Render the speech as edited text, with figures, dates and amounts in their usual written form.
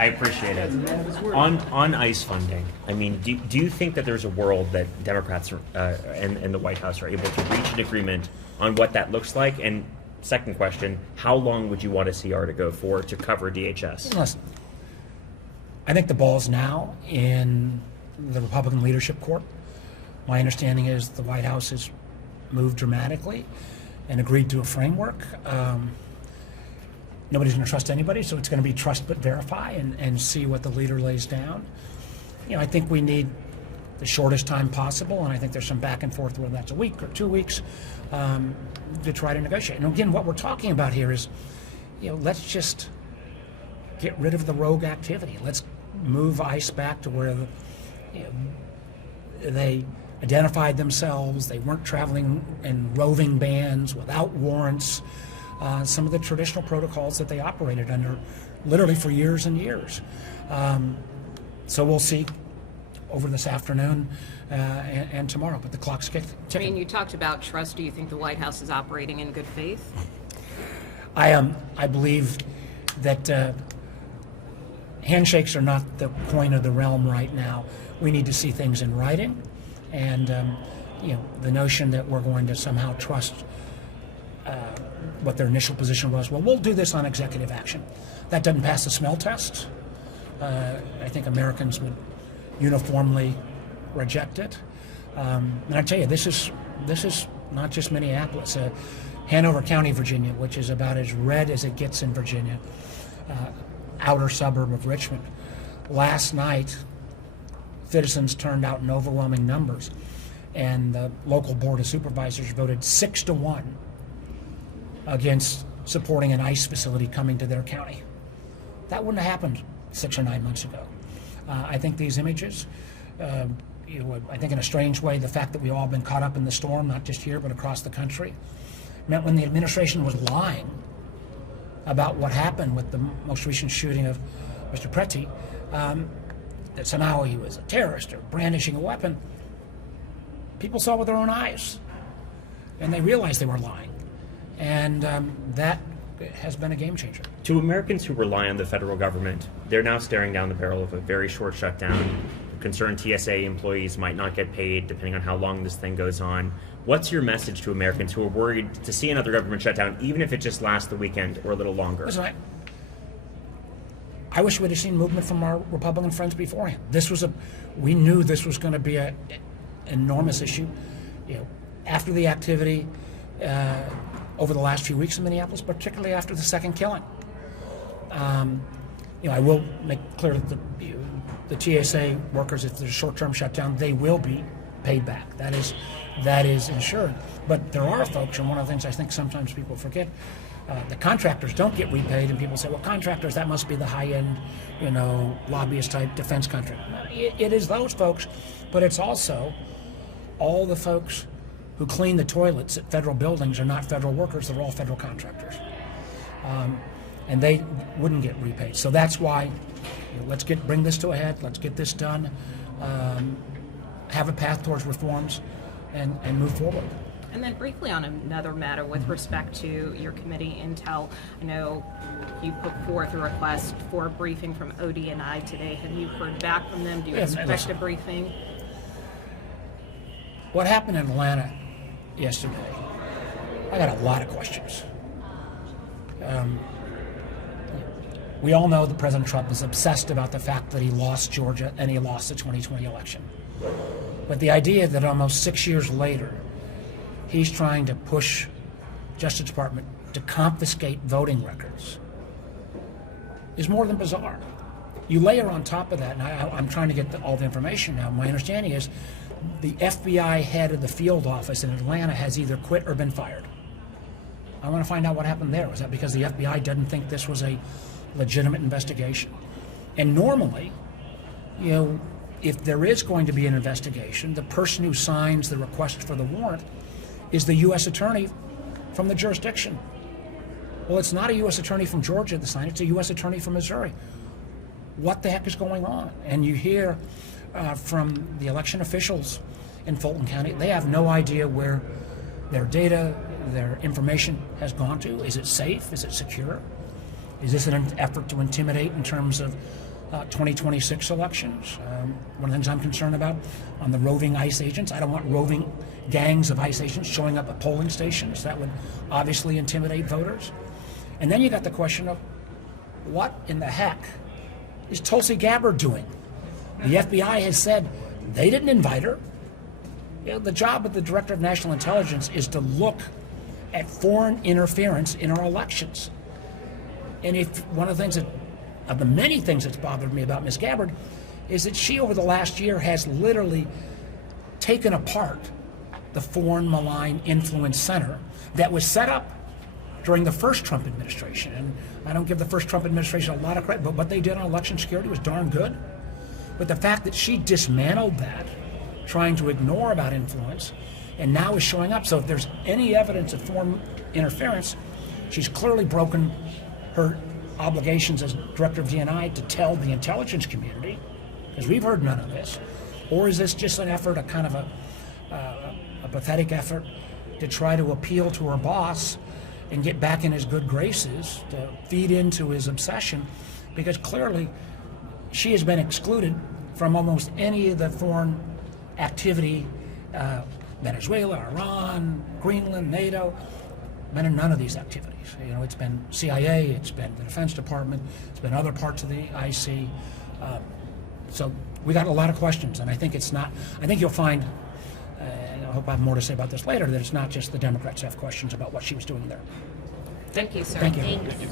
I appreciate it. On ICE funding, I mean, do you think that there's a world that Democrats and the White House are able to reach an agreement on what that looks like? And second question, how long would you want a CR to go for to cover DHS? Listen, I think the ball's now in the Republican leadership court. My understanding is the White House has moved dramatically and agreed to a framework. Nobody's going to trust anybody, so it's going to be trust but verify and see what the leader lays down. You know, I think we need the shortest time possible, and I think there's some back and forth, whether that's a week or 2 weeks, to try to negotiate. And again, what we're talking about here is, you know, let's just get rid of the rogue activity. Let's move ICE back to where they identified themselves. They weren't traveling in roving bands without warrants. Some of the traditional protocols that they operated under literally for years and years. So we'll see over this afternoon and tomorrow, but the clock's ticking. I mean, you talked about trust. Do you think the White House is operating in good faith? I believe that handshakes are not the coin of the realm right now. We need to see things in writing, and you know, the notion that we're going to somehow trust what their initial position was. Well, we'll do this on executive action. That doesn't pass the smell test. I think Americans would uniformly reject it. And I tell you, this is not just Minneapolis. Hanover County, Virginia, which is about as red as it gets in Virginia, outer suburb of Richmond. Last night, citizens turned out in overwhelming numbers, and the local board of supervisors voted 6-1 against supporting an ICE facility coming to their county. That wouldn't have happened 6 or 9 months ago. I think these images, I think in a strange way, the fact that we've all been caught up in the storm, not just here but across the country, meant when the administration was lying about what happened with the most recent shooting of Mr. Preti, that somehow he was a terrorist or brandishing a weapon, people saw with their own eyes, and they realized they were lying. And that has been a game changer. To Americans who rely on the federal government, they're now staring down the barrel of a very short shutdown. Concerned TSA employees might not get paid depending on how long this thing goes on. What's your message to Americans who are worried to see another government shutdown, even if it just lasts the weekend or a little longer? Listen, I wish we'd have seen movement from our Republican friends beforehand. We knew this was going to be an enormous issue. You know, after the activity over the last few weeks in Minneapolis, particularly after the second killing. You know, I will make clear that the TSA workers, if there's a short-term shutdown, they will be paid back. That is ensured. But there are folks, and one of the things I think sometimes people forget, the contractors don't get repaid, and people say, well, contractors, that must be the high-end, you know, lobbyist-type defense contractor. It is those folks, but it's also all the folks who clean the toilets at federal buildings are not federal workers, they're all federal contractors. And they wouldn't get repaid. So that's why, you know, let's bring this to a head, let's get this done, have a path towards reforms, and move forward. And then briefly on another matter with respect to your committee intel, I know you put forth a request for a briefing from ODNI today. Have you heard back from them? Do you expect a briefing? What happened in Atlanta yesterday, I got a lot of questions. We all know that President Trump is obsessed about the fact that he lost Georgia and he lost the 2020 election. But the idea that almost 6 years later, he's trying to push Justice Department to confiscate voting records is more than bizarre. You layer on top of that, and I'm trying to get all the information now. My understanding is the FBI head of the field office in Atlanta has either quit or been fired. I want to find out what happened there. Was that because the FBI doesn't think this was a legitimate investigation? And normally, you know, if there is going to be an investigation, the person who signs the request for the warrant is the U.S. attorney from the jurisdiction. Well, it's not a U.S. attorney from Georgia that signed it, it's a U.S. attorney from Missouri. What the heck is going on? And you hear from the election officials in Fulton County, they have no idea where their data, their information has gone to. Is it safe? Is it secure? Is this an effort to intimidate in terms of 2026 elections. One of the things I'm concerned about on the roving ICE agents, I don't want roving gangs of ICE agents showing up at polling stations. That would obviously intimidate voters. And then you got the question of what in the heck is Tulsi Gabbard doing? The FBI has said they didn't invite her. You know, the job of the Director of National Intelligence is to look at foreign interference in our elections. And if one of the things of the many things that's bothered me about Ms. Gabbard is that she, over the last year, has literally taken apart the Foreign Malign Influence Center that was set up during the first Trump administration. And I don't give the first Trump administration a lot of credit, but what they did on election security was darn good. But the fact that she dismantled that, trying to ignore about influence, and now is showing up. So if there's any evidence of foreign interference, she's clearly broken her obligations as director of DNI to tell the intelligence community, because we've heard none of this. Or is this just an effort, a kind of a pathetic effort to try to appeal to her boss and get back in his good graces, to feed into his obsession? Because clearly she has been excluded from almost any of the foreign activity, Venezuela, Iran, Greenland, NATO, been in none of these activities. You know, it's been CIA, it's been the Defense Department, it's been other parts of the IC. So we got a lot of questions, and I think it's not, I think you'll find, and I hope I have more to say about this later, that it's not just the Democrats have questions about what she was doing there. Thank you, sir. Thank you.